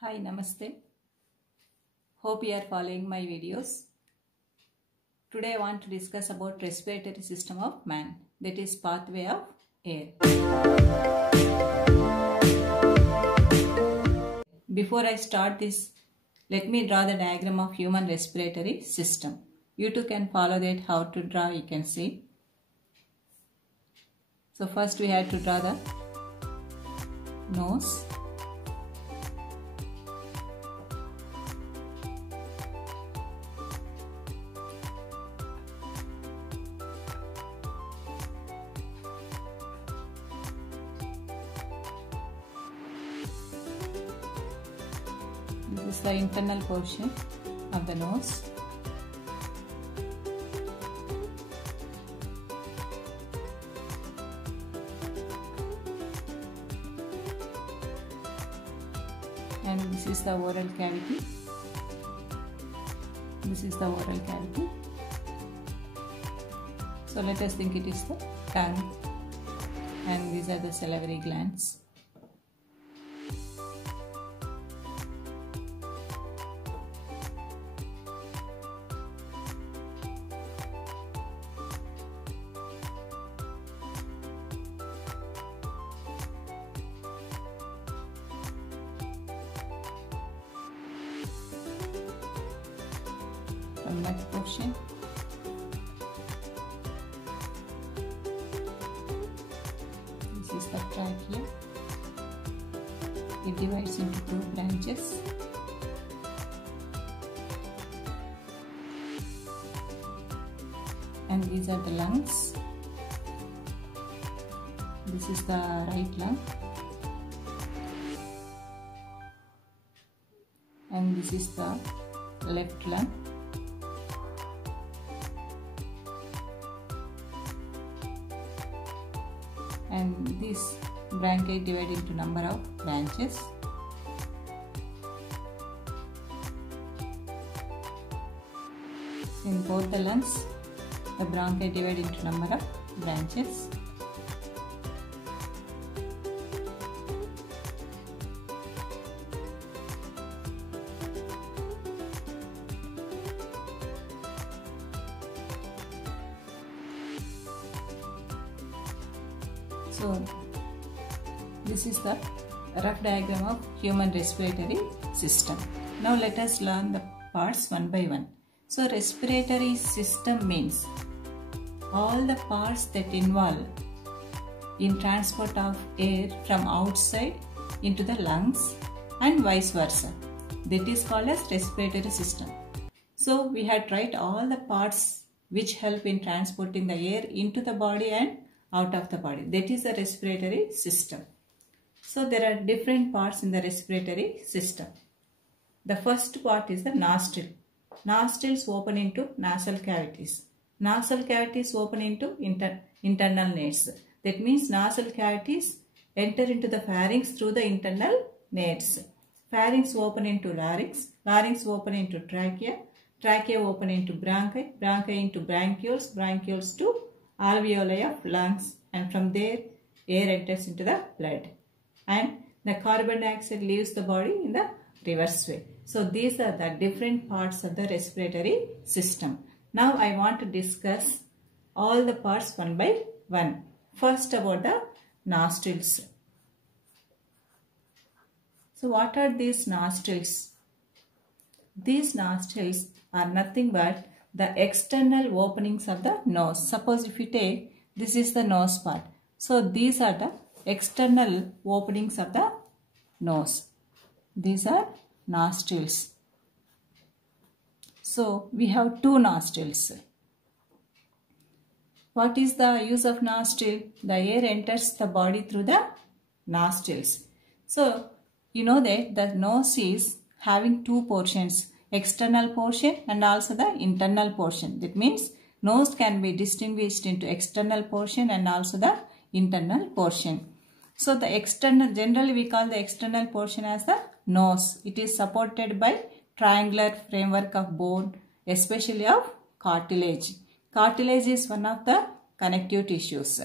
Hi, Namaste. Hope you are following my videos. Today I want to discuss about respiratory system of man, that is pathway of air. Before I start this, let me draw the diagram of human respiratory system. You too can follow that how to draw, you can see. So first we have to draw the nose. This is the internal portion of the nose. And this is the oral cavity. This is the oral cavity. So let us think it is the tongue. And these are the salivary glands. The next portion, this is the trachea. It divides into two branches. And these are the lungs. This is the right lung. And this is the left lung. And this bronchi divided into number of branches. In both the lungs, the bronchi divided into number of branches. So this is the rough diagram of human respiratory system. Now let us learn the parts one by one. So respiratory system means all the parts that involve in transport of air from outside into the lungs and vice versa. That is called as respiratory system. So we have tried all the parts which help in transporting the air into the body and out of the body. That is the respiratory system. So there are different parts in the respiratory system. The first part is the nostril. Nostrils open into nasal cavities. Nasal cavities open into internal nares. That means nasal cavities enter into the pharynx through the internal nares. Pharynx open into larynx. Larynx open into trachea. Trachea open into bronchi. Bronchi into bronchioles. Bronchioles to alveoli of lungs, and from there air enters into the blood and the carbon dioxide leaves the body in the reverse way. So these are the different parts of the respiratory system. Now I want to discuss all the parts one by one. First about the nostrils. So what are these nostrils? These nostrils are nothing but the external openings of the nose. Suppose if you take, this is the nose part. So these are the external openings of the nose. These are nostrils. So we have two nostrils. What is the use of nostril? The air enters the body through the nostrils. So you know that the nose is having two portions, external portion and also the internal portion. That means nose can be distinguished into external portion and also the internal portion. So the external, generally we call the external portion as the nose. It is supported by triangular framework of bone, especially of cartilage. Cartilage is one of the connective tissues.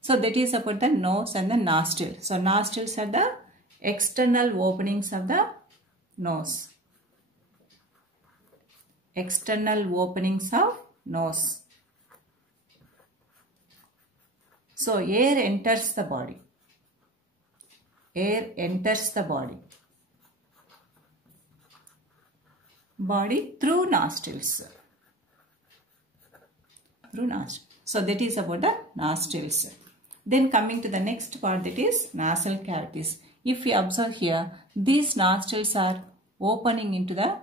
So that is about the nose and the nostril. So nostrils are the external openings of the nose. External openings of nose. So air enters the body. Air enters the body. Body through nostrils. Through nostrils. So that is about the nostrils. Then coming to the next part, that is nasal cavities. If we observe here, these nostrils are opening into the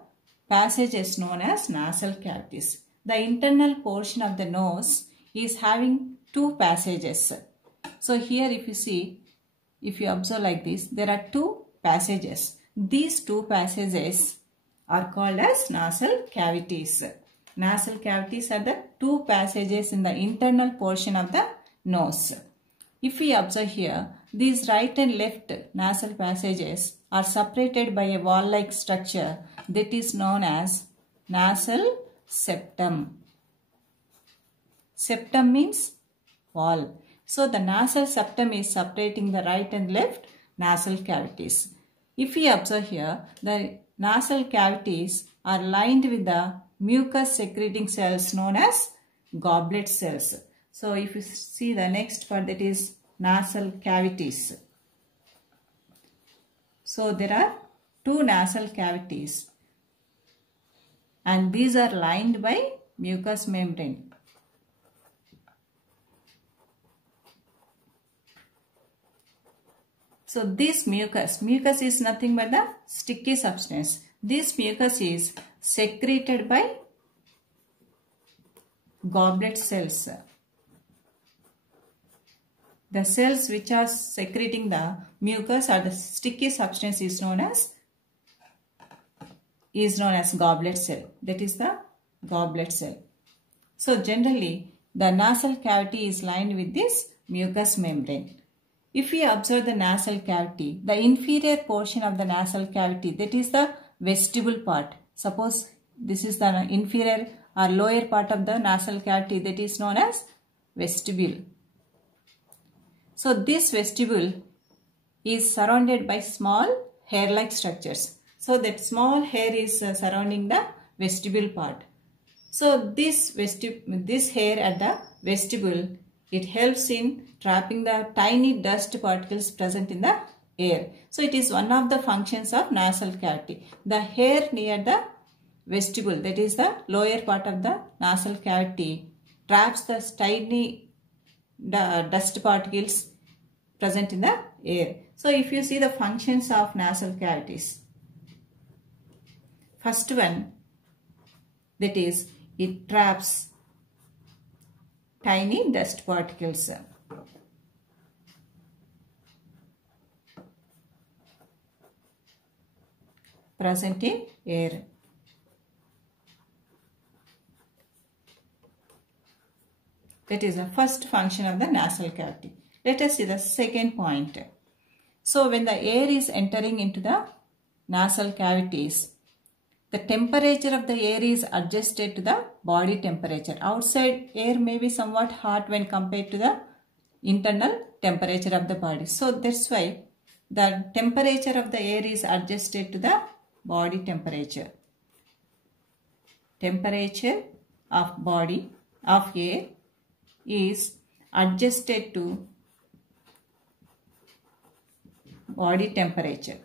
passages known as nasal cavities. The internal portion of the nose is having two passages. So here if you see, if you observe like this, there are two passages. These two passages are called as nasal cavities. Nasal cavities are the two passages in the internal portion of the nose. If we observe here, these right and left nasal passages are separated by a wall-like structure that is known as nasal septum. Septum means wall. So the nasal septum is separating the right and left nasal cavities. If we observe here, the nasal cavities are lined with the mucus secreting cells known as goblet cells. So if you see the next part, that is nasal cavities. So there are two nasal cavities and these are lined by mucous membrane. So this mucus is nothing but the sticky substance. This mucus is secreted by goblet cells. The cells which are secreting the mucus or the sticky substance is known as goblet cell. That is the goblet cell. So generally the nasal cavity is lined with this mucous membrane. If we observe the nasal cavity, the inferior portion of the nasal cavity, that is the vestibule part. Suppose this is the inferior or lower part of the nasal cavity, that is known as vestibule. So this vestibule is surrounded by small hair-like structures. So that small hair is surrounding the vestibule part. So this hair at the vestibule, it helps in trapping the tiny dust particles present in the air. So it is one of the functions of nasal cavity. The hair near the vestibule, that is the lower part of the nasal cavity, traps the tiny dust particles present in the air. So if you see the functions of nasal cavities, first one, that is, it traps tiny dust particles. Present in air. That is the first function of the nasal cavity. Let us see the second point. So when the air is entering into the nasal cavities, the temperature of the air is adjusted to the body temperature. Outside air may be somewhat hot when compared to the internal temperature of the body. So that's why the temperature of the air is adjusted to the body temperature. Temperature of air is adjusted to body temperature.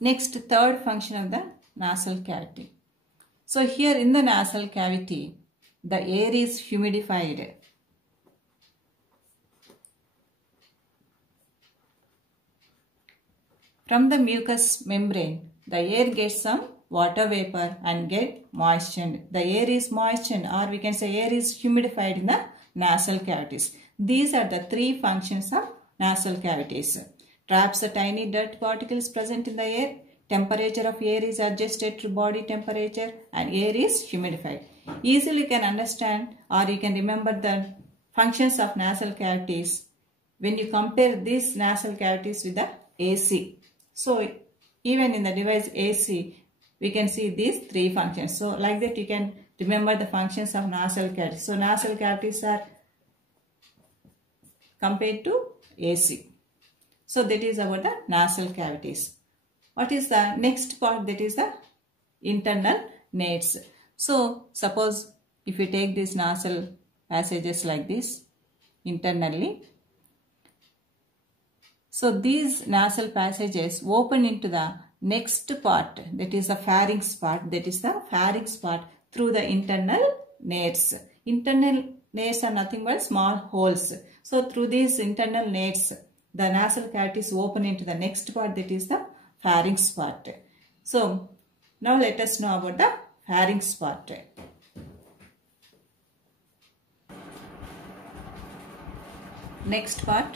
Next, third function of the nasal cavity. So here in the nasal cavity, the air is humidified. From the mucous membrane, the air gets some water vapor and get moistened. The air is moistened, or we can say air is humidified in the nasal cavities. These are the three functions of nasal cavities. Traps the tiny dirt particles present in the air. Temperature of air is adjusted to body temperature and air is humidified. Easily you can understand or you can remember the functions of nasal cavities when you compare these nasal cavities with the AC. So even in the device AC, we can see these three functions. So like that you can remember the functions of nasal cavities. So nasal cavities are compared to AC. So that is about the nasal cavities. What is the next part? That is the internal nares. So suppose if you take these nasal passages like this internally, so these nasal passages open into the next part, that is the pharynx part, through the internal nares. Internal nares are nothing but small holes. So through these internal nares, the nasal cavities open into the next part, that is the pharynx part. So now let us know about the pharynx part. Next part,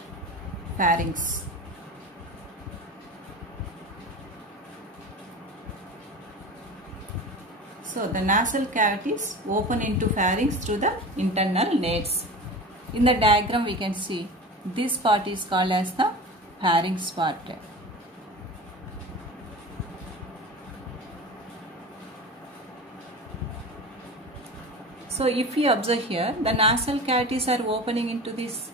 pharynx. So the nasal cavities open into pharynx through the internal nares. In the diagram we can see this part is called as the pharynx part. So if we observe here, the nasal cavities are opening into this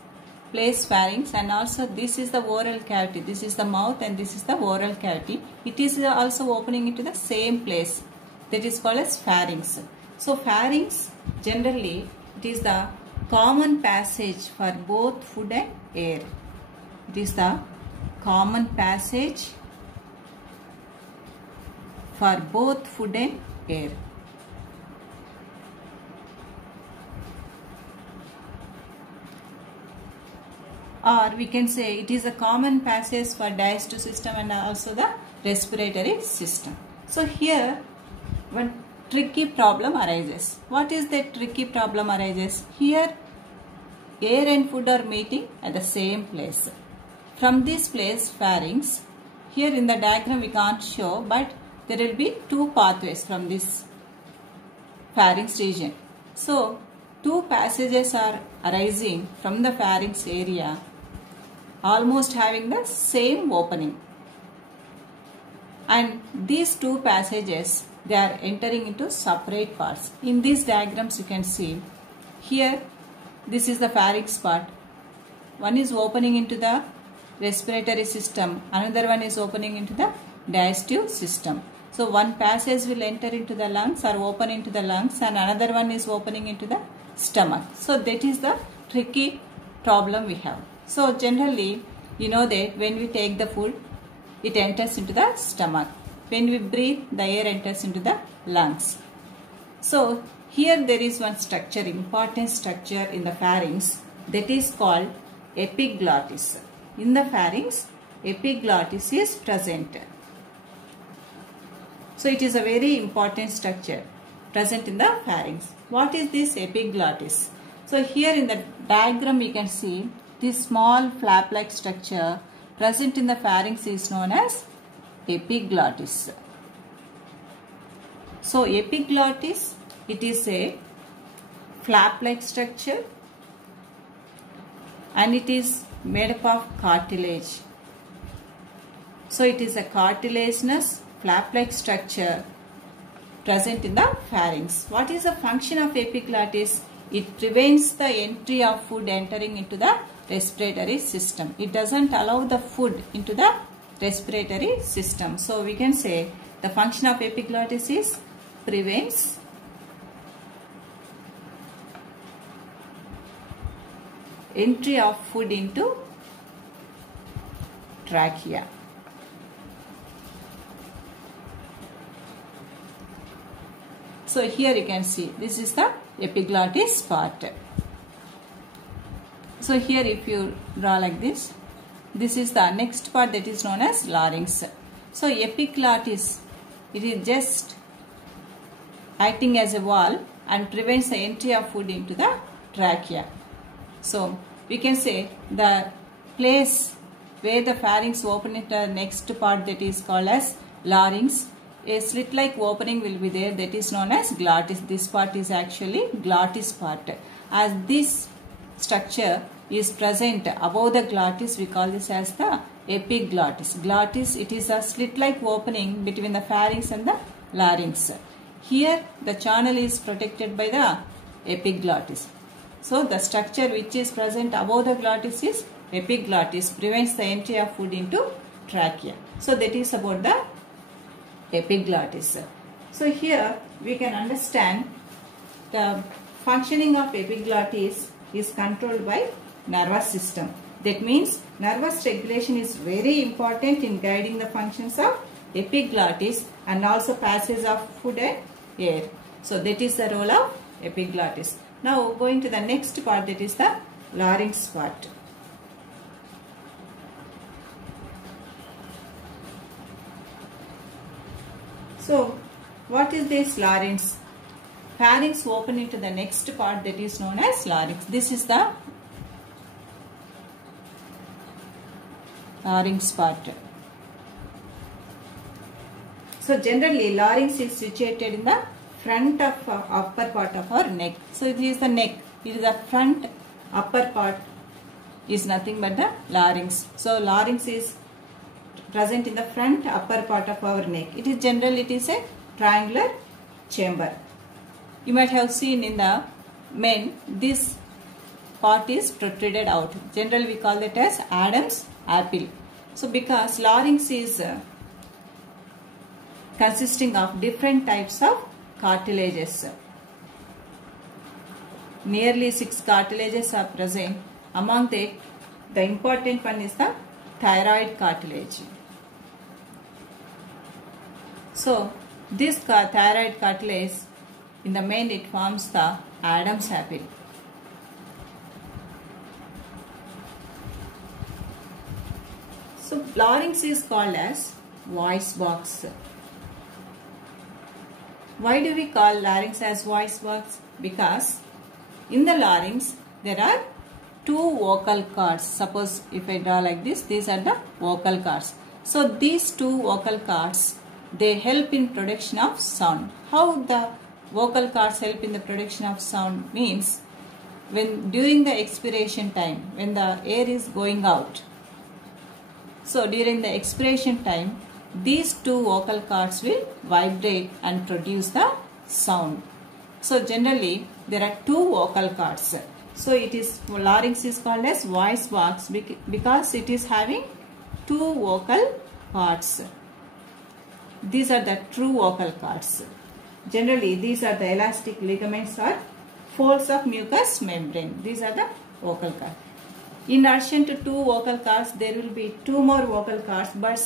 place pharynx, and also this is the oral cavity. This is the mouth and this is the oral cavity. It is also opening into the same place, that is called as pharynx. So pharynx generally it is the common passage for both food and air. It is the common passage for both food and air. Or we can say it is a common passage for digestive system and also the respiratory system. So here one tricky problem arises. What is that tricky problem arises? Here air and food are meeting at the same place. From this place pharynx, here in the diagram we can't show, but there will be two pathways from this pharynx region. So two passages are arising from the pharynx area, almost having the same opening, and these two passages, they are entering into separate parts. In these diagrams you can see here, this is the pharynx part. One is opening into the respiratory system, another one is opening into the digestive system. So one passage will enter into the lungs or open into the lungs, and another one is opening into the stomach. So that is the tricky problem we have. So generally you know that when we take the food, it enters into the stomach. When we breathe, the air enters into the lungs. So here there is one structure, important structure in the pharynx, that is called epiglottis. In the pharynx, epiglottis is present. So it is a very important structure present in the pharynx. What is this epiglottis? So here in the diagram we can see this small flap-like structure present in the pharynx is known as epiglottis. So epiglottis, it is a flap-like structure and it is made up of cartilage. So it is a cartilaginous flap-like structure present in the pharynx. What is the function of epiglottis? It prevents the entry of food entering into the respiratory system. It doesn't allow the food into the respiratory system. So we can say the function of epiglottis is prevents entry of food into trachea. So here you can see this is the epiglottis part. So here if you draw like this, this is the next part that is known as larynx. So epiglottis, it is just acting as a wall and prevents the entry of food into the trachea. So we can say the place where the pharynx open into the next part, that is called as larynx, a slit-like opening will be there, that is known as glottis. This part is actually glottis part. As this structure is present above the glottis, we call this as the epiglottis. Glottis, it is a slit-like opening between the pharynx and the larynx. Here the channel is protected by the epiglottis. So the structure which is present above the glottis is epiglottis, prevents the entry of food into trachea. So that is about the epiglottis. So here we can understand the functioning of epiglottis is controlled by nervous system. That means nervous regulation is very important in guiding the functions of epiglottis and also passage of food and air. So that is the role of epiglottis. Now going to the next part, that is the larynx part. So what is this larynx? Pharynx open into the next part, that is known as larynx. This is the larynx part. So generally larynx is situated in the front of upper part of our neck. So this is the neck. It is the front upper part is nothing but the larynx. So larynx is present in the front upper part of our neck. It is generally a triangular chamber. You might have seen in the men this part is protruded out. Generally we call it as Adam's apple. So because larynx is consisting of different types of cartilages. Nearly 6 cartilages are present. Among the important one is the thyroid cartilage. So this thyroid cartilage, in the main it forms the Adam's apple. So larynx is called as voice box. Why do we call larynx as voice box? Because in the larynx there are 2 vocal cords. Suppose if I draw like this, these are the vocal cords. So these 2 vocal cords, they help in production of sound. How the vocal cords help in the production of sound means, when during the expiration time, when the air is going out, so during the expiration time, these 2 vocal cords will vibrate and produce the sound. So generally there are 2 vocal cords. So it is, larynx is called as voice box because it is having 2 vocal cords. These are the true vocal cords. Generally these are the elastic ligaments or folds of mucous membrane. These are the vocal cords. In addition to 2 vocal cords, there will be 2 more vocal cords, but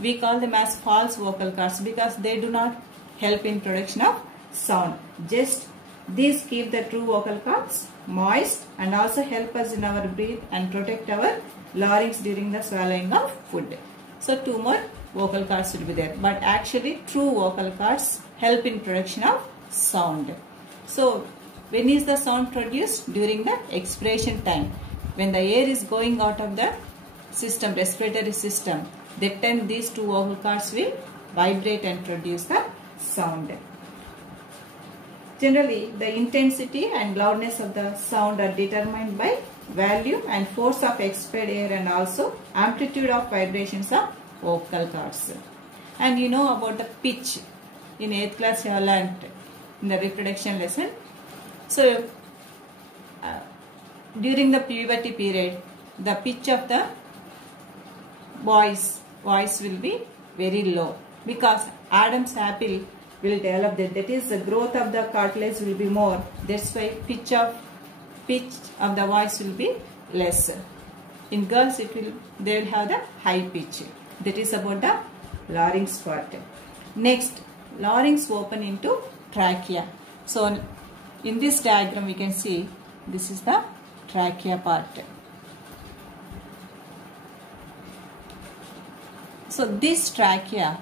we call them as false vocal cords because they do not help in production of sound. Just these keep the true vocal cords moist and also help us in our breath and protect our larynx during the swallowing of food. So 2 more vocal cords will be there, but actually true vocal cords help in production of sound. So when is the sound produced? During the expiration time. When the air is going out of the system, respiratory system, that time these 2 vocal cords will vibrate and produce the sound. Generally, the intensity and loudness of the sound are determined by volume and force of expelled air and also amplitude of vibrations of vocal cords. And you know about the pitch. In 8th class you have learnt in the reproduction lesson. So during the puberty period, the pitch of the voice will be very low because Adam's apple will develop that is the growth of the cartilage will be more. That's why pitch of the voice will be less. In girls they will have the high pitch. That is about the larynx part. Next, larynx open into trachea. So in this diagram we can see this is the trachea part. So this trachea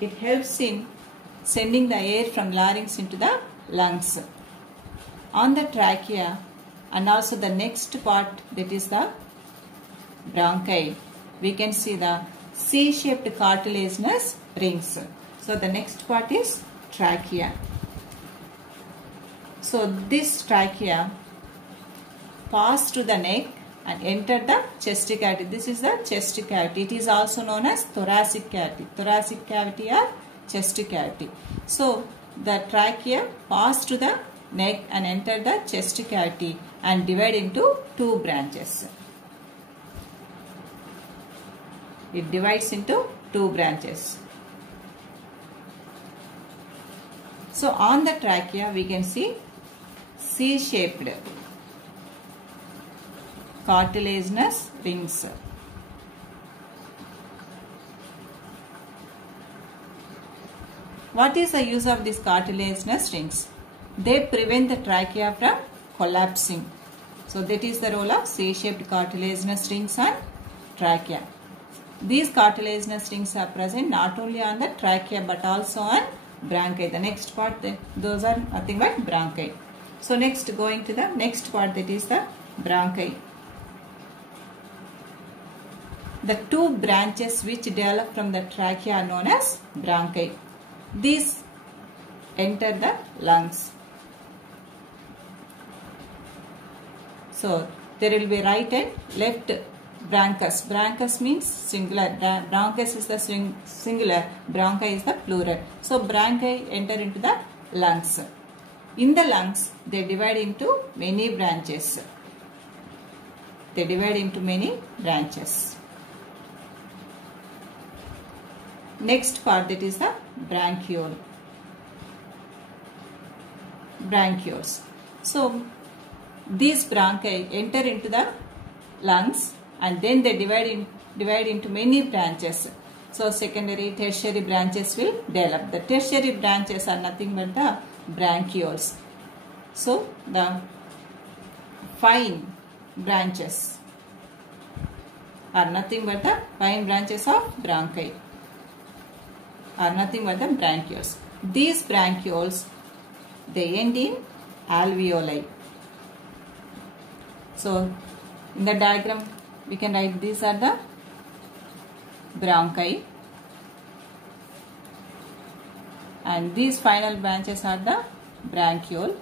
it helps in sending the air from larynx into the lungs. On the trachea and also the next part, that is the bronchi, we can see the C-shaped cartilaginous rings. So the next part is trachea. So this trachea pass through the neck and enter the chest cavity. This is the chest cavity. It is also known as thoracic cavity. Thoracic cavity or chest cavity. So the trachea pass through the neck and enter the chest cavity and divide into two branches. It divides into two branches. So on the trachea we can see C-shaped cartilaginous rings. What is the use of these cartilaginous rings? They prevent the trachea from collapsing. So that is the role of C-shaped cartilaginous rings on trachea. These cartilaginous rings are present not only on the trachea but also on bronchi. The next part, those are nothing but bronchi. So next, going to the next part, that is the bronchi. The two branches which develop from the trachea are known as bronchi. These enter the lungs. So there will be right and left bronchus. Bronchus means singular. Bronchus is the singular. Bronchi is the plural. So bronchi enter into the lungs. In the lungs, they divide into many branches. They divide into many branches. Next part, that is the bronchiole. Bronchioles. So these bronchi enter into the lungs and then they divide into many branches. So secondary, tertiary branches will develop. The tertiary branches are nothing but the bronchioles. So the fine branches are nothing but the fine branches of bronchi. Are nothing but the bronchioles. These bronchioles, they end in alveoli. So in the diagram we can write these are the bronchi and these final branches are the bronchiole.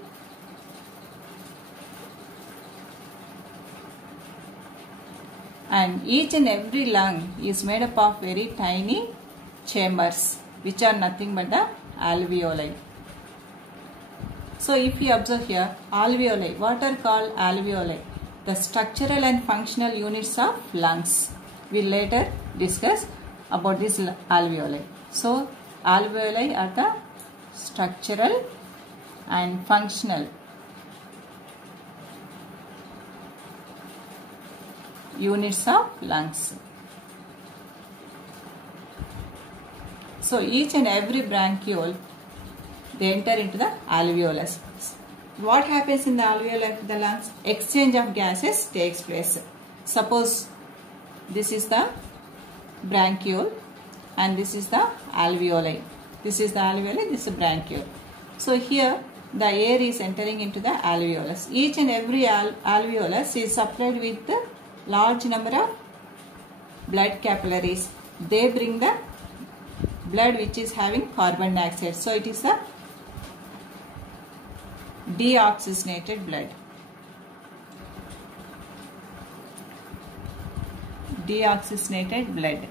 And each and every lung is made up of very tiny chambers which are nothing but the alveoli. So if you observe here, alveoli, what are called alveoli? The structural and functional units of lungs. We will later discuss about this alveoli. So alveoli are the structural and functional units of lungs. So each and every bronchiole, they enter into the alveolus. What happens in the alveoli of the lungs? Exchange of gases takes place. Suppose this is the bronchiole and this is the alveoli. This is the alveoli, this is the bronchiole. So here the air is entering into the alveolus. Each and every alveolus is supplied with the large number of blood capillaries. They bring the blood which is having carbon dioxide. So it is the deoxygenated blood. Deoxygenated blood.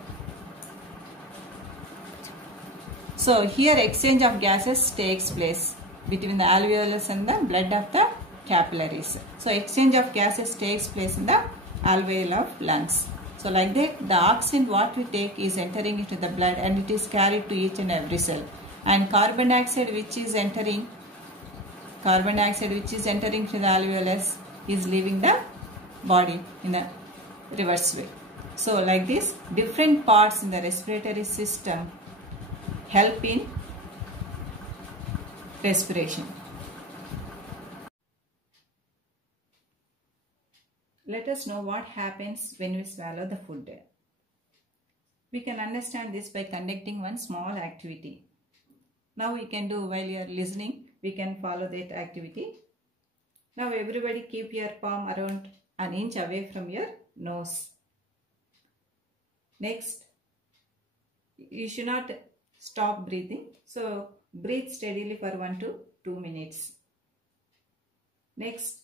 So here exchange of gases takes place between the alveolus and the blood of the capillaries. So exchange of gases takes place in the alveoli of lungs. So like that, the oxygen what we take is entering into the blood and it is carried to each and every cell. And carbon dioxide which is entering to the alveolus is leaving the body in the reverse way. So like this, different parts in the respiratory system help in respiration. Let us know what happens when we swallow the food. We can understand this by conducting one small activity. Now we can do while you are listening, we can follow that activity. Now everybody keep your palm around an inch away from your nose. Next, you should not stop breathing. So breathe steadily for 1 to 2 minutes. Next,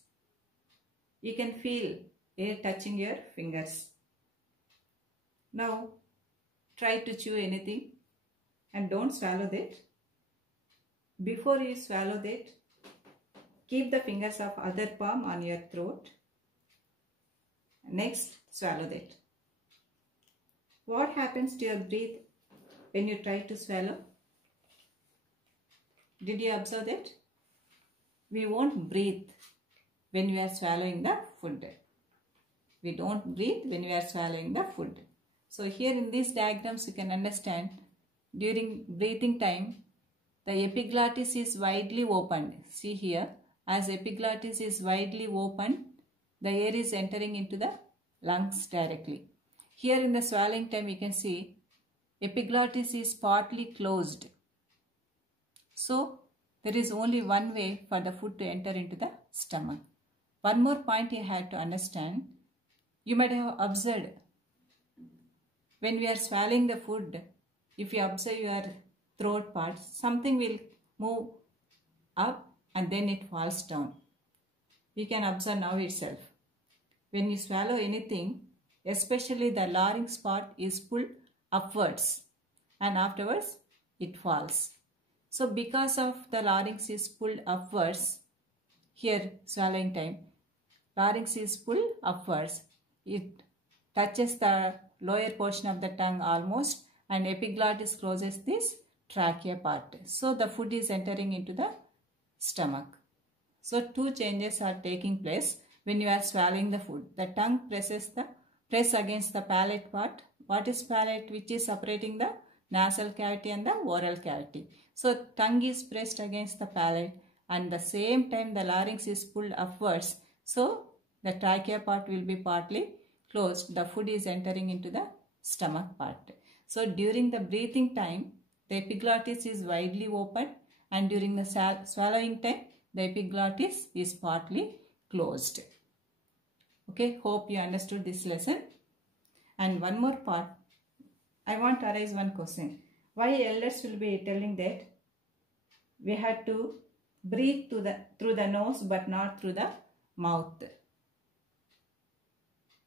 you can feel air touching your fingers. Now try to chew anything and don't swallow that. Before you swallow that, Keep the fingers of other palm on your throat. Next, swallow that. What happens to your breath when you try to swallow? Did you observe that? We won't breathe when we are swallowing the food. We don't breathe when we are swallowing the food. So here in these diagrams you can understand during breathing time the epiglottis is widely opened. See here, as epiglottis is widely opened, the air is entering into the lungs directly. Here in the swallowing time you can see epiglottis is partly closed. So there is only one way for the food to enter into the stomach. One more point you have to understand. You might have observed when we are swallowing the food, if you observe your throat part, something will move up and then it falls down. You can observe now itself. When you swallow anything, especially the larynx part is pulled upwards and afterwards it falls. So because of the larynx is pulled upwards, here swallowing time, larynx is pulled upwards. It touches the lower portion of the tongue almost and epiglottis closes this trachea part. So the food is entering into the stomach. So two changes are taking place when you are swallowing the food. The tongue press against the palate part. What is palate? Which is separating the nasal cavity and the oral cavity. So tongue is pressed against the palate and the same time the larynx is pulled upwards. So the trachea part will be partly closed. The food is entering into the stomach part. So during the breathing time, the epiglottis is widely open and during the swallowing time, the epiglottis is partly closed. Okay, hope you understood this lesson. And one more part, I want to raise one question. Why elders will be telling that we had to breathe through the nose but not through the mouth?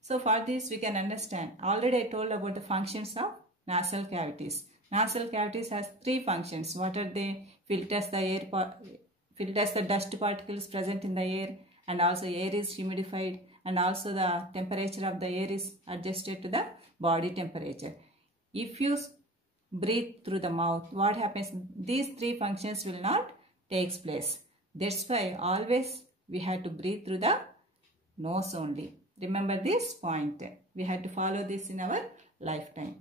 So for this we can understand. Already I told about the functions of nasal cavities. Nasal cavities has three functions. What are they? Filters the dust particles present in the air, and also air is humidified, and also the temperature of the air is adjusted to the body temperature. If you breathe through the mouth, what happens? These three functions will not take place. That's why always we have to breathe through the nose only. Remember this point. We have to follow this in our lifetime.